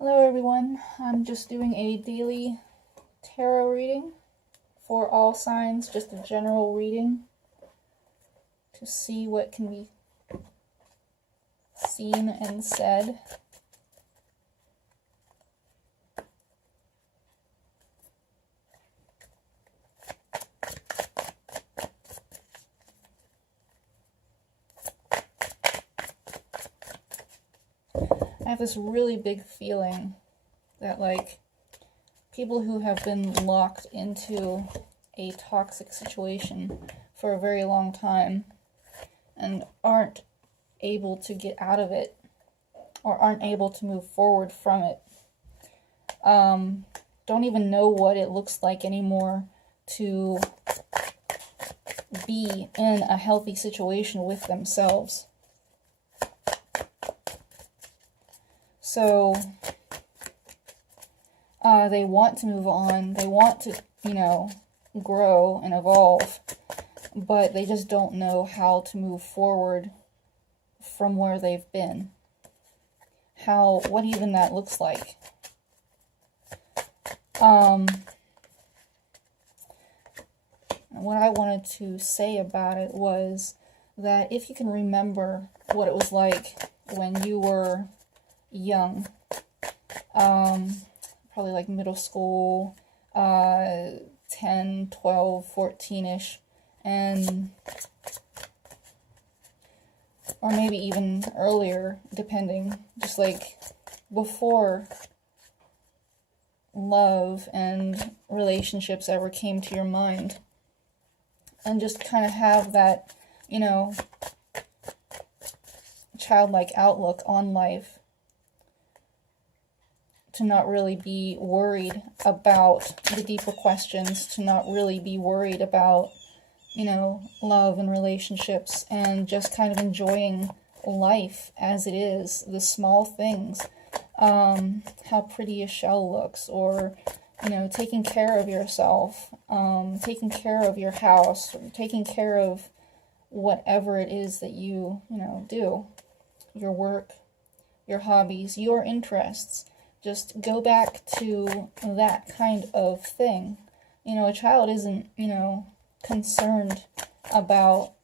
Hello everyone, I'm just doing a daily tarot reading for all signs, just a general reading to see what can be seen and said. I have this really big feeling that people who have been locked into a toxic situation for a very long time and aren't able to get out of it or aren't able to move forward from it, don't even know what it looks like anymore to be in a healthy situation with themselves. So they want to move on, they want to, grow and evolve, but they just don't know how to move forward from where they've been. What even that looks like. What I wanted to say about it was that if you can remember what it was like when you were young, probably like middle school, 10, 12, 14-ish, or maybe even earlier, depending, just like before love and relationships ever came to your mind, and just kind of have that, childlike outlook on life, to not really be worried about the deeper questions, to not really be worried about, love and relationships, and just kind of enjoying life as it is, the small things, how pretty a shell looks, or, taking care of yourself, taking care of your house, or taking care of whatever it is that you, do, your work, your hobbies, your interests. Just go back to that kind of thing. A child isn't, concerned about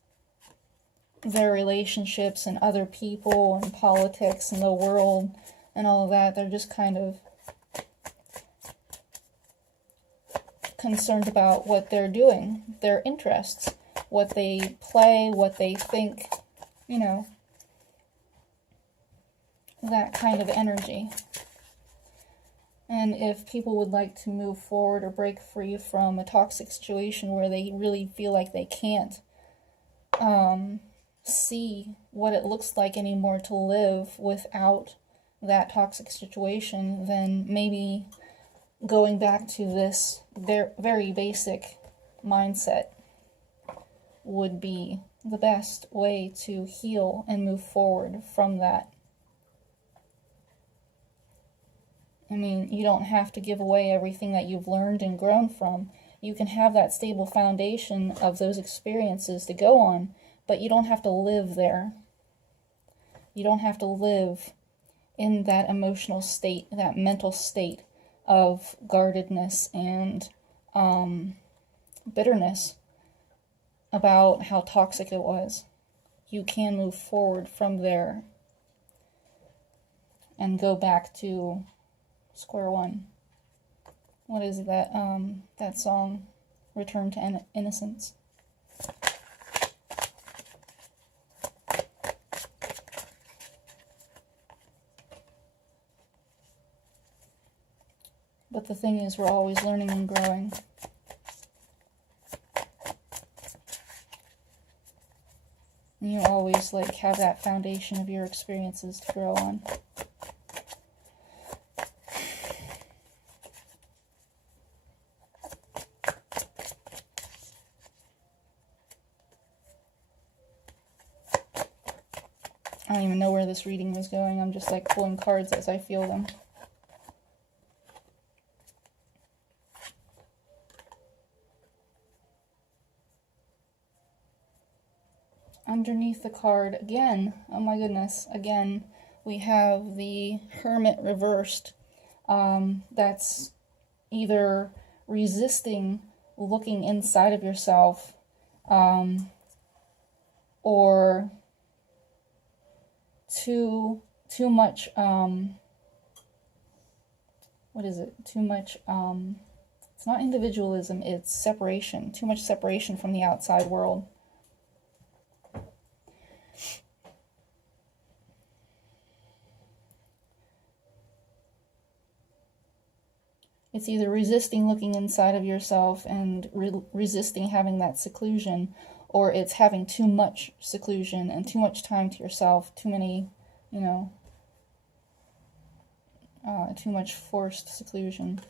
their relationships and other people and politics and the world and all of that. They're just kind of concerned about what they're doing, their interests, what they play, what they think, that kind of energy. And if people would like to move forward or break free from a toxic situation where they really feel like they can't see what it looks like anymore to live without that toxic situation, then maybe going back to this very basic mindset would be the best way to heal and move forward from that. I mean, you don't have to give away everything that you've learned and grown from. You can have that stable foundation of those experiences to go on, but you don't have to live there. You don't have to live in that emotional state, that mental state of guardedness and bitterness about how toxic it was. You can move forward from there and go back to square one. What is that? That song, "Return to Innocence." But the thing is, we're always learning and growing. And you always have that foundation of your experiences to grow on. I don't even know where this reading was going. I'm just pulling cards as I feel them. Underneath the card, again, oh my goodness, again, we have the Hermit reversed. That's either resisting looking inside of yourself, or too much, what is it? Too much, it's not individualism, it's separation. Too much separation from the outside world. It's either resisting looking inside of yourself and resisting having that seclusion, or it's having too much seclusion and too much time to yourself, too many, too much forced seclusion.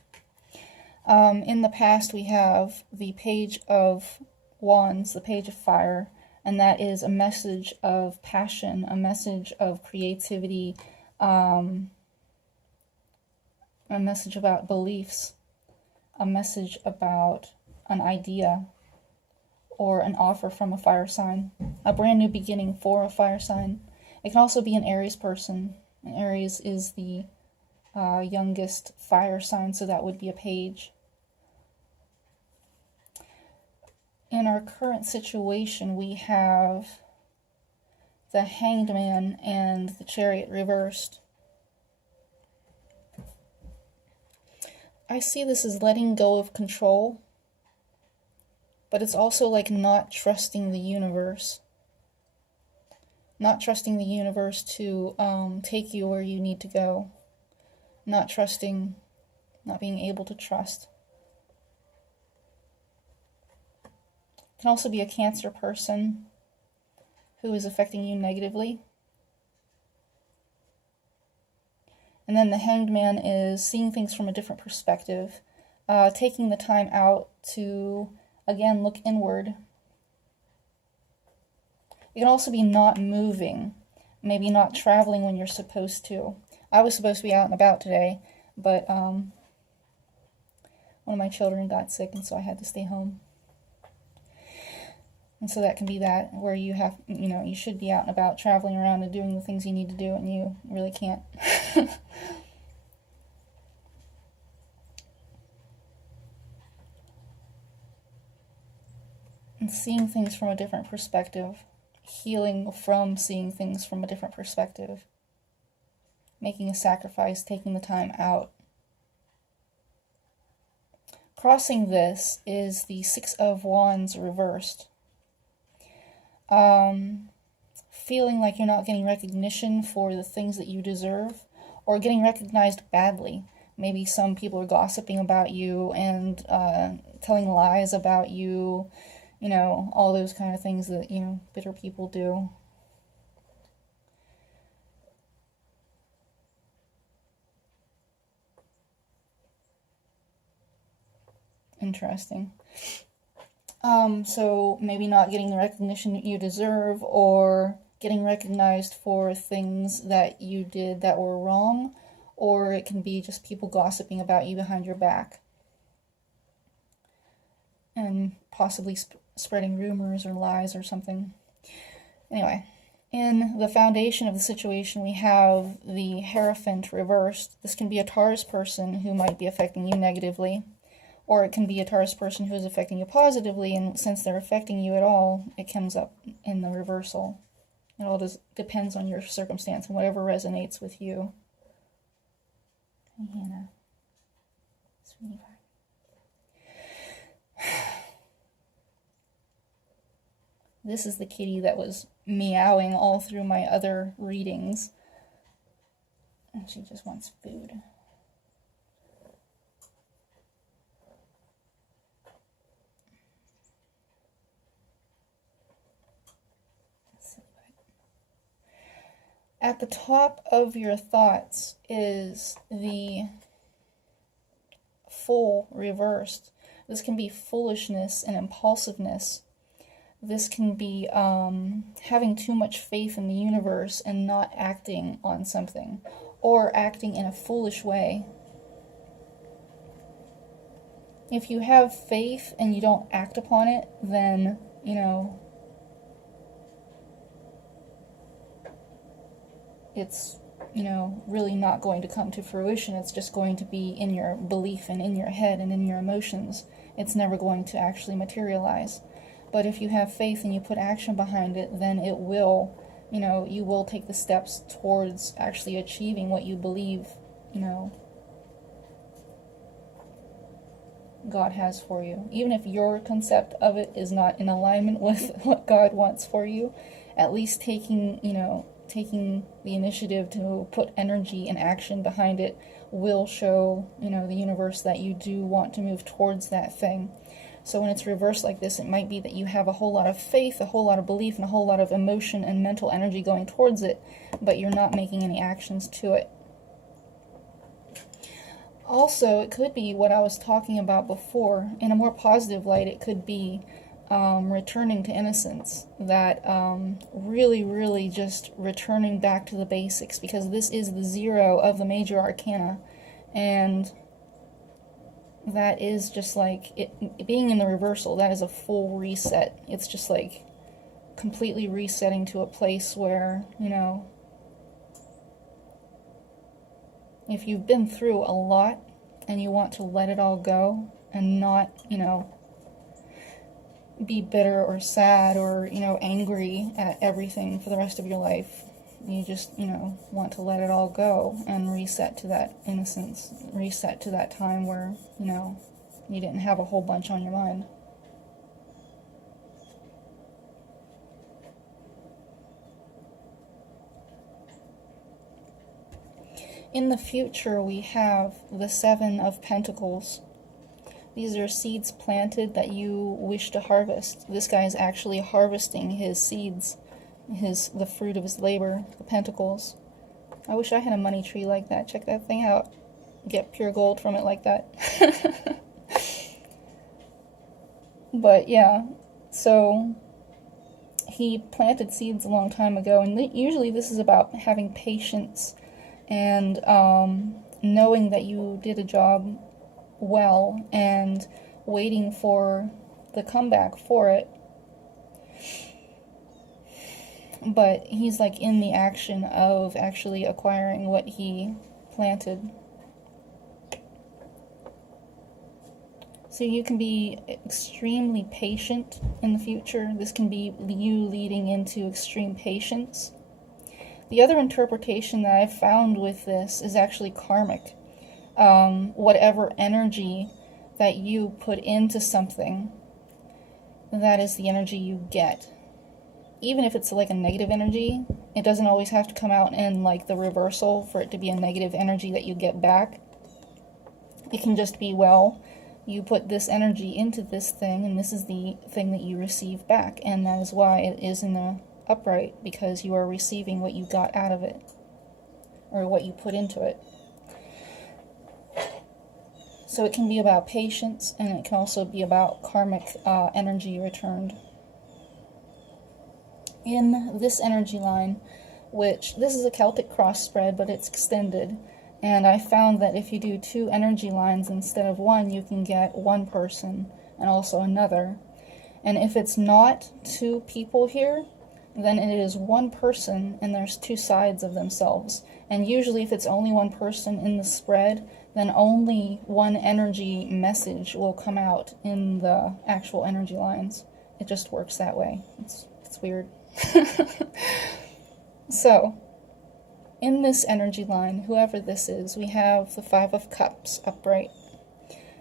In the past, we have the Page of Wands, the Page of Fire, and that is a message of passion, a message of creativity, a message about beliefs, a message about an idea, or an offer from a fire sign, a brand new beginning for a fire sign. It can also be an Aries person. And Aries is the youngest fire sign, so that would be a page. In our current situation, we have the Hanged Man and the Chariot reversed. I see this as letting go of control, but it's also like not trusting the universe. Not trusting the universe to take you where you need to go. Not trusting, not being able to trust. It can also be a Cancer person who is affecting you negatively. And then the Hanged Man is seeing things from a different perspective, taking the time out to, again, look inward. It can also be not moving, maybe not traveling when you're supposed to. I was supposed to be out and about today, but one of my children got sick, and so I had to stay home. And so that can be that, where you have, you should be out and about, traveling around and doing the things you need to do, and you really can't. And seeing things from a different perspective, healing from seeing things from a different perspective, making a sacrifice, taking the time out. Crossing this is the Six of Wands reversed. Feeling like you're not getting recognition for the things that you deserve, or getting recognized badly. Maybe some people are gossiping about you and telling lies about you, all those kind of things that, bitter people do. Interesting. So maybe not getting the recognition that you deserve, or getting recognized for things that you did that were wrong, or it can be just people gossiping about you behind your back and possibly spreading rumors or lies or something. Anyway, in the foundation of the situation, we have the Hierophant reversed. This can be a Taurus person who might be affecting you negatively, or it can be a Taurus person who is affecting you positively, and since they're affecting you at all, it comes up in the reversal. It all depends on your circumstance and whatever resonates with you. Hey, Hannah. Sweetie pie. This is the kitty that was meowing all through my other readings. And she just wants food. At the top of your thoughts is the Fool reversed. This can be foolishness and impulsiveness. This can be having too much faith in the universe and not acting on something, or acting in a foolish way. If you have faith and you don't act upon it, then, it's really not going to come to fruition. It's just going to be in your belief and in your head and in your emotions. It's never going to actually materialize. But if you have faith and you put action behind it, then it will, you will take the steps towards actually achieving what you believe, God has for you. Even if your concept of it is not in alignment with what God wants for you, at least taking the initiative to put energy and action behind it will show, the universe that you do want to move towards that thing. So when it's reversed like this, it might be that you have a whole lot of faith, a whole lot of belief, and a whole lot of emotion and mental energy going towards it, but you're not making any actions to it. Also, it could be what I was talking about before. In a more positive light, it could be returning to innocence. That really, really just returning back to the basics, because this is the 0 of the major arcana. And that is just like, it being in the reversal, that is a full reset. It's just like completely resetting to a place where, if you've been through a lot and you want to let it all go and not, be bitter or sad or, angry at everything for the rest of your life, you just, want to let it all go and reset to that innocence, reset to that time where, you didn't have a whole bunch on your mind. In the future, we have the 7 of Pentacles. These are seeds planted that you wish to harvest. This guy is actually harvesting his seeds, the fruit of his labor, the Pentacles. I wish I had a money tree like that. Check that thing out. Get pure gold from it like that. But yeah, so he planted seeds a long time ago, and usually this is about having patience and knowing that you did a job well and waiting for the comeback for it. But he's like in the action of actually acquiring what he planted. So you can be extremely patient in the future. This can be you leading into extreme patience. The other interpretation that I've found with this is actually karmic. Whatever energy that you put into something, that is the energy you get. Even if it's like a negative energy, it doesn't always have to come out in like the reversal for it to be a negative energy that you get back. It can just be, well, you put this energy into this thing, and this is the thing that you receive back, and that is why it is in the upright, because you are receiving what you got out of it, or what you put into it. So it can be about patience, and it can also be about karmic energy returned. In this energy line, which this is a Celtic cross spread, but it's extended, and I found that if you do 2 energy lines instead of 1, you can get 1 person and also another. And if it's not 2 people here, then it is 1 person and there's 2 sides of themselves. And usually if it's only 1 person in the spread, then only 1 energy message will come out in the actual energy lines. It just works that way. It's weird. So, in this energy line, whoever this is, we have the 5 of Cups upright.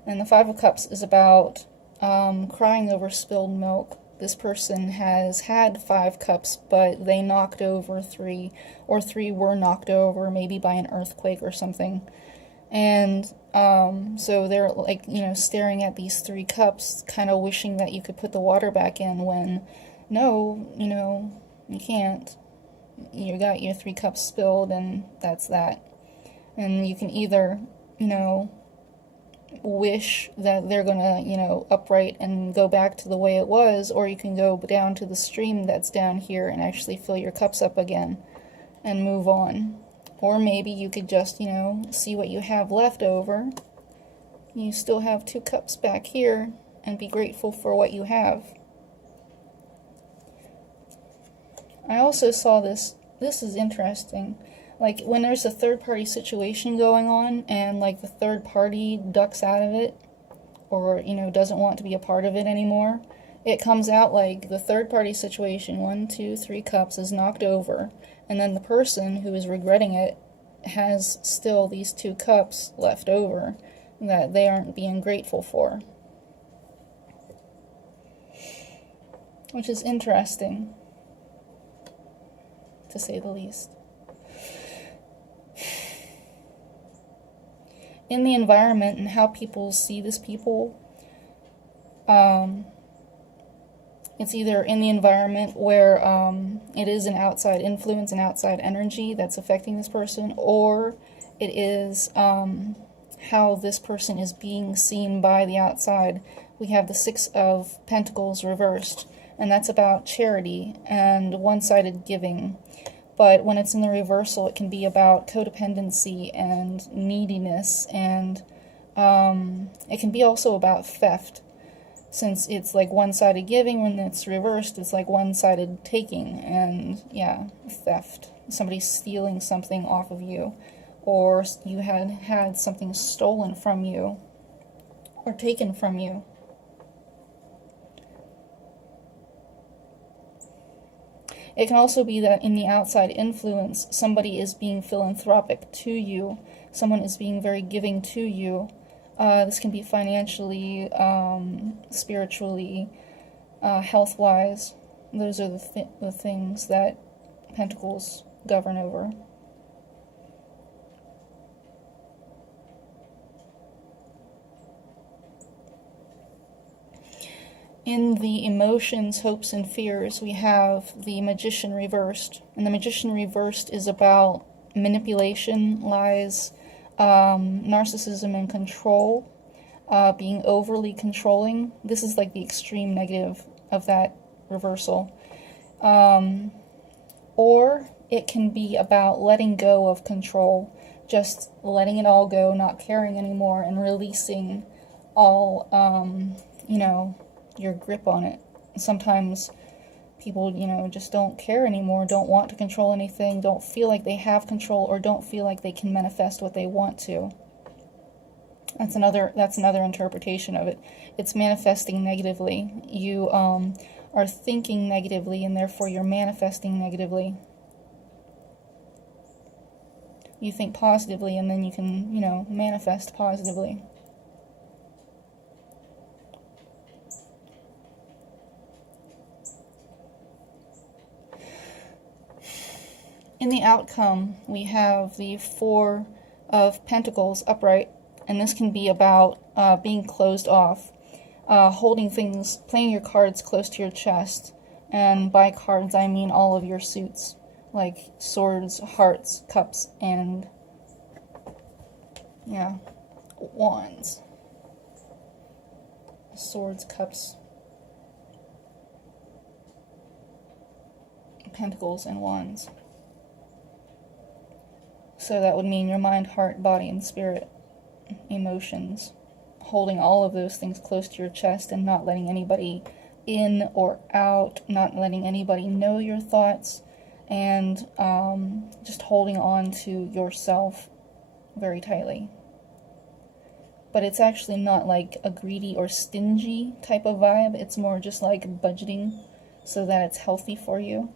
And the 5 of Cups is about crying over spilled milk. This person has had 5 cups, but they knocked over 3, or 3 were knocked over, maybe by an earthquake or something. And so they're like, staring at these 3 cups, kind of wishing that you could put the water back in when, no, you can't. You got your 3 cups spilled, and that's that. And you can either, wish that they're gonna, upright and go back to the way it was, or you can go down to the stream that's down here and actually fill your cups up again and move on. Or maybe you could just, see what you have left over. You still have 2 cups back here and be grateful for what you have. I also saw this is interesting. Like, when there's a third-party situation going on, and, like, the third party ducks out of it, or, doesn't want to be a part of it anymore, it comes out like the third-party situation, 1, 2, 3 cups, is knocked over, and then the person who is regretting it has still these 2 cups left over that they aren't being grateful for. Which is interesting, to say the least. In the environment and how people see this people, it's either in the environment where it is an outside influence, an outside energy that's affecting this person, or it is how this person is being seen by the outside. We have the 6 of Pentacles reversed, and that's about charity and one-sided giving. But when it's in the reversal, it can be about codependency and neediness, and it can be also about theft. Since it's like one-sided giving, when it's reversed, it's like one-sided taking, and yeah, theft. Somebody's stealing something off of you, or you had something stolen from you, or taken from you. It can also be that in the outside influence, somebody is being philanthropic to you. Someone is being very giving to you. This can be financially, spiritually, health-wise. Those are the things that Pentacles govern over. In the emotions, hopes, and fears, we have the Magician reversed. And the Magician reversed is about manipulation, lies, narcissism and control, being overly controlling. This is like the extreme negative of that reversal. Or it can be about letting go of control, just letting it all go, not caring anymore, and releasing all, your grip on it. Sometimes people, just don't care anymore, don't want to control anything, don't feel like they have control, or don't feel like they can manifest what they want to. That's another interpretation of it. It's manifesting negatively. You are thinking negatively, and therefore you're manifesting negatively. You think positively, and then you can, manifest positively. In the outcome, we have the 4 of Pentacles upright, and this can be about being closed off, holding things, playing your cards close to your chest, and by cards I mean all of your suits, like swords, hearts, cups, and, wands. Swords, cups, pentacles, and wands. So that would mean your mind, heart, body, and spirit, emotions, holding all of those things close to your chest and not letting anybody in or out, not letting anybody know your thoughts, and just holding on to yourself very tightly. But it's actually not like a greedy or stingy type of vibe. It's more just like budgeting so that it's healthy for you.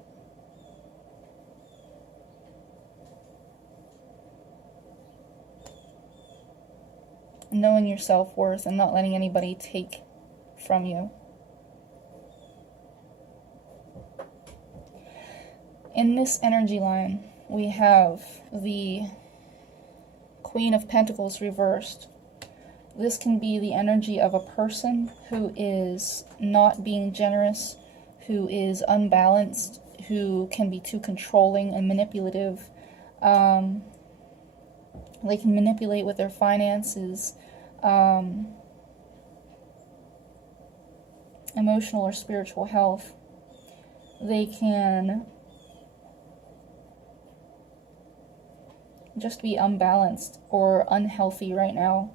Knowing your self-worth and not letting anybody take from you. In this energy line, we have the Queen of Pentacles reversed. This can be the energy of a person who is not being generous, who is unbalanced, who can be too controlling and manipulative. They can manipulate with their finances, emotional or spiritual health. They can just be unbalanced or unhealthy right now.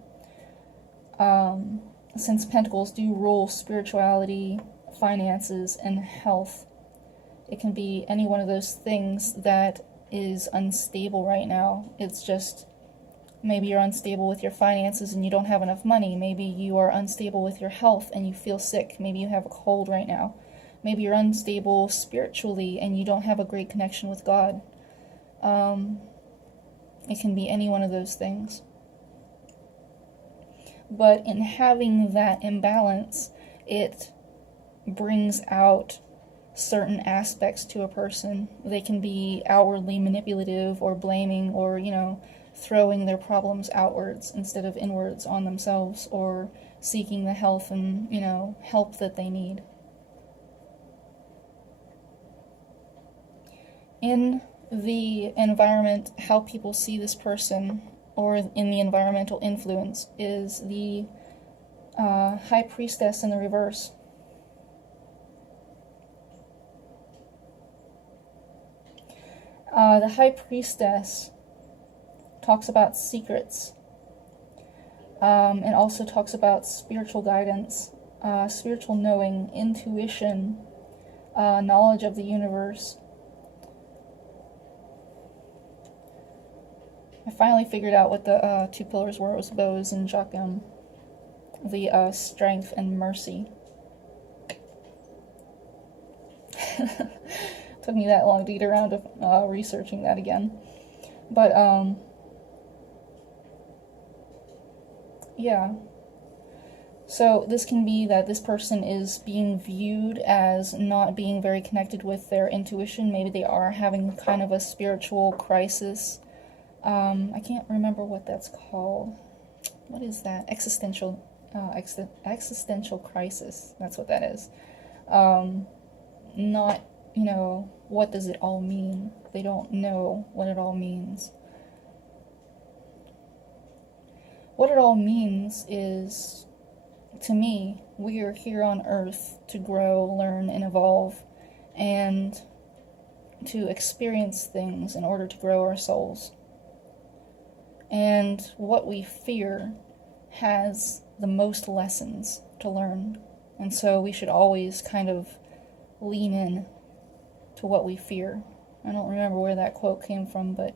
Since Pentacles do rule spirituality, finances, and health, it can be any one of those things that is unstable right now. It's just, maybe you're unstable with your finances and you don't have enough money. Maybe you are unstable with your health and you feel sick. Maybe you have a cold right now. Maybe you're unstable spiritually and you don't have a great connection with God. It can be any one of those things. But in having that imbalance, it brings out certain aspects to a person. They can be outwardly manipulative or blaming or, throwing their problems outwards instead of inwards on themselves, or seeking the health and, help that they need. In the environment, how people see this person, or in the environmental influence, is the High Priestess in the reverse. The High Priestess talks about secrets, and also talks about spiritual guidance, spiritual knowing, intuition, knowledge of the universe. I finally figured out what the two pillars were. It was Bose and Joachim. The strength and mercy. Took me that long to get around to researching that again. But, yeah. So this can be that this person is being viewed as not being very connected with their intuition. Maybe they are having kind of a spiritual crisis. I can't remember what that's called. What is that? Existential crisis. That's what that is. Not, what does it all mean? They don't know what it all means. What it all means is, to me, we are here on earth to grow, learn, and evolve, and to experience things in order to grow our souls. And what we fear has the most lessons to learn. And so we should always kind of lean in to what we fear. I don't remember where that quote came from, but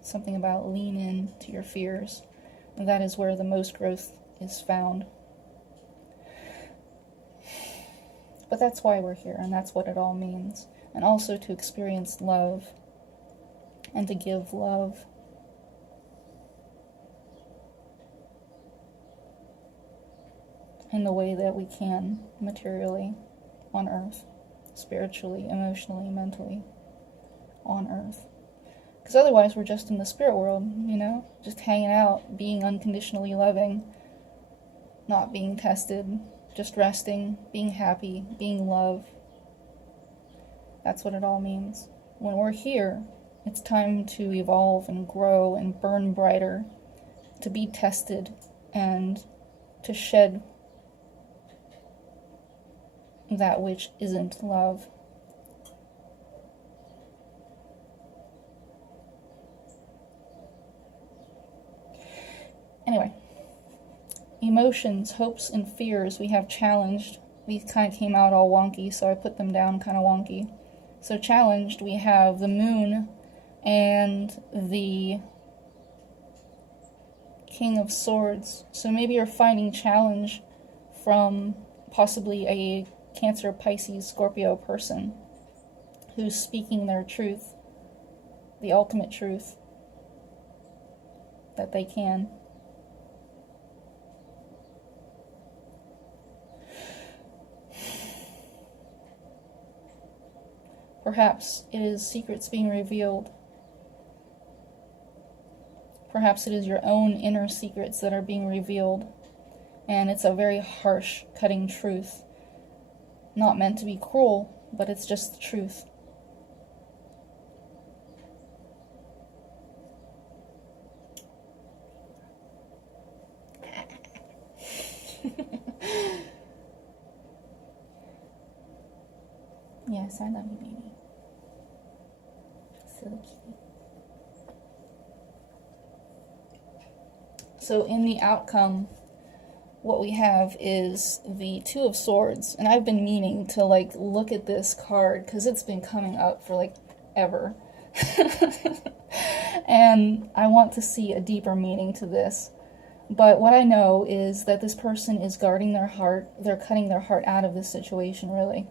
something about lean in to your fears. And that is where the most growth is found. But that's why we're here, and that's what it all means. And also to experience love and to give love. In the way that we can, materially, on earth, spiritually, emotionally, mentally, on earth. Because otherwise we're just in the spirit world, just hanging out, being unconditionally loving, not being tested, just resting, being happy, being love. That's what it all means. When we're here, it's time to evolve and grow and burn brighter, to be tested and to shed that which isn't love. Anyway, emotions, hopes, and fears we have challenged. These kind of came out all wonky, so I put them down kind of wonky. So challenged, we have the moon and the King of Swords. So maybe you're finding challenge from possibly a Cancer, Pisces, Scorpio person who's speaking their truth, the ultimate truth that they can. Perhaps it is secrets being revealed. Perhaps it is your own inner secrets that are being revealed, and it's a very harsh, cutting truth. Not meant to be cruel, but it's just the truth. Yes, I love you, baby. So cute. So in the outcome, what we have is the Two of Swords, and I've been meaning to look at this card because it's been coming up for ever. And I want to see a deeper meaning to this. But what I know is that this person is guarding their heart. They're cutting their heart out of this situation, really.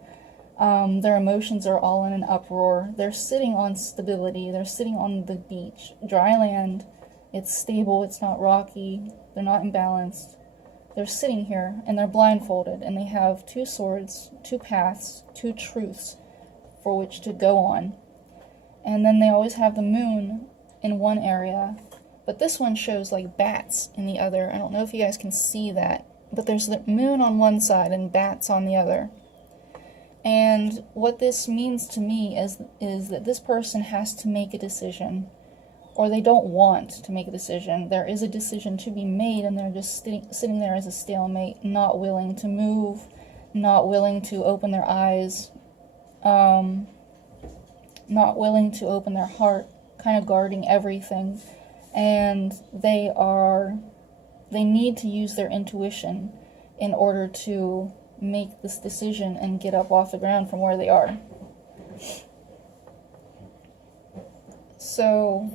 Their emotions are all in an uproar. They're sitting on stability. They're sitting on the beach. Dry land. It's stable. It's not rocky. They're not imbalanced. They're sitting here, and they're blindfolded, and they have two swords, two paths, two truths for which to go on. And then they always have the moon in one area, but this one shows like bats in the other. I don't know if you guys can see that, but there's the moon on one side and bats on the other. And what this means to me is that this person has to make a decision, or they don't want to make a decision. There is a decision to be made, and they're just sitting there as a stalemate, not willing to move, not willing to open their eyes, not willing to open their heart, kind of guarding everything. And they need to use their intuition in order to make this decision and get up off the ground from where they are. So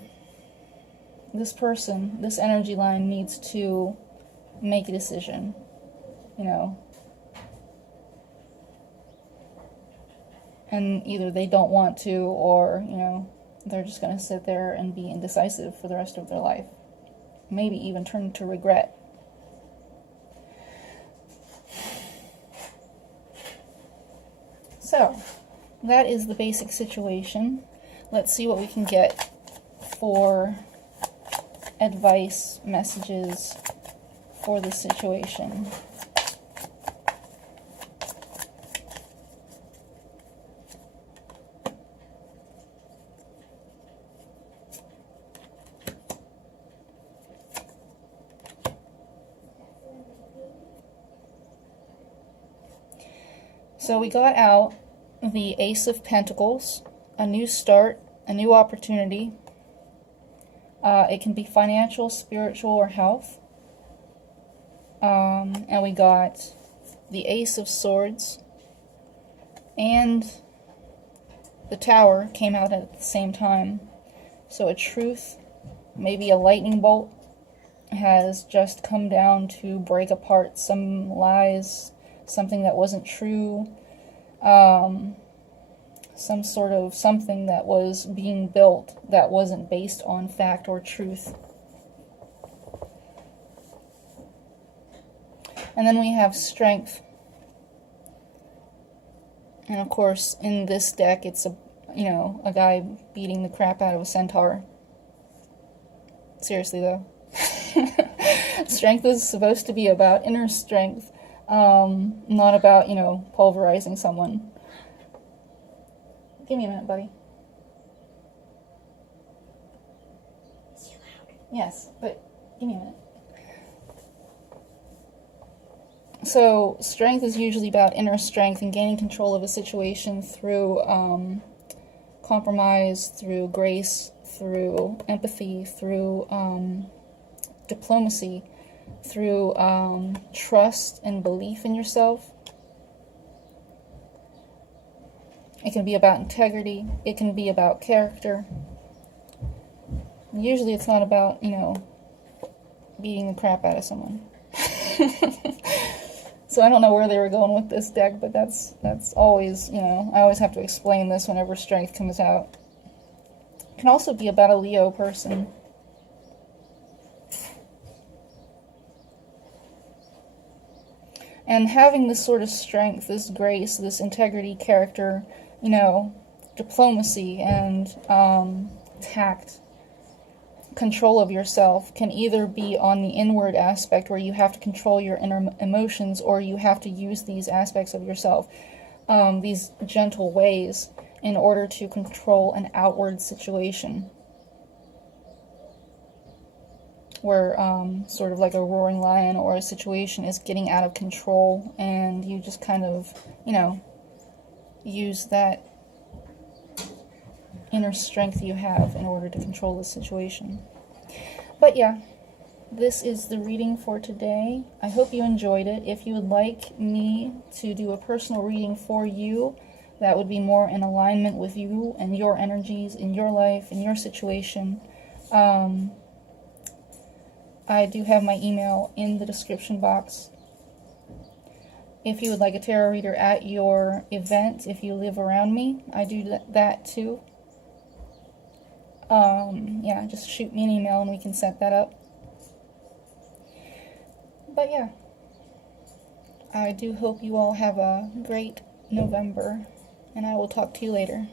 this person, this energy line, needs to make a decision, and either they don't want to, or they're just going to sit there and be indecisive for the rest of their life, maybe even turn to regret. So that is the basic situation. Let's see what we can get for advice, messages for this situation. So we got out the Ace of Pentacles, a new start, a new opportunity. It can be financial, spiritual, or health. And we got the Ace of Swords, and the Tower came out at the same time. So a truth, maybe a lightning bolt, has just come down to break apart some lies, something that wasn't true, some sort of something that was being built that wasn't based on fact or truth. And then we have Strength. And of course, in this deck, it's a guy beating the crap out of a centaur. Seriously though. Strength is supposed to be about inner strength, not about, pulverizing someone. Give me a minute, buddy. It's too loud. Yes, but give me a minute. So, strength is usually about inner strength and gaining control of a situation through compromise, through grace, through empathy, through diplomacy, through trust and belief in yourself. It can be about integrity. It can be about character. Usually it's not about, beating the crap out of someone. So I don't know where they were going with this deck, but that's always, I always have to explain this whenever Strength comes out. It can also be about a Leo person. And having this sort of strength, this grace, this integrity, character, diplomacy, and tact, control of yourself can either be on the inward aspect where you have to control your inner emotions, or you have to use these aspects of yourself, these gentle ways, in order to control an outward situation. Where sort of like a roaring lion or a situation is getting out of control, and you just kind of, use that inner strength you have in order to control the situation. But yeah, this is the reading for today. I hope you enjoyed it. If you would like me to do a personal reading for you, that would be more in alignment with you and your energies in your life, in your situation. I do have my email in the description box. If you would like a tarot reader at your event, if you live around me, I do that too. Yeah, just shoot me an email and we can set that up. But yeah, I do hope you all have a great November, and I will talk to you later.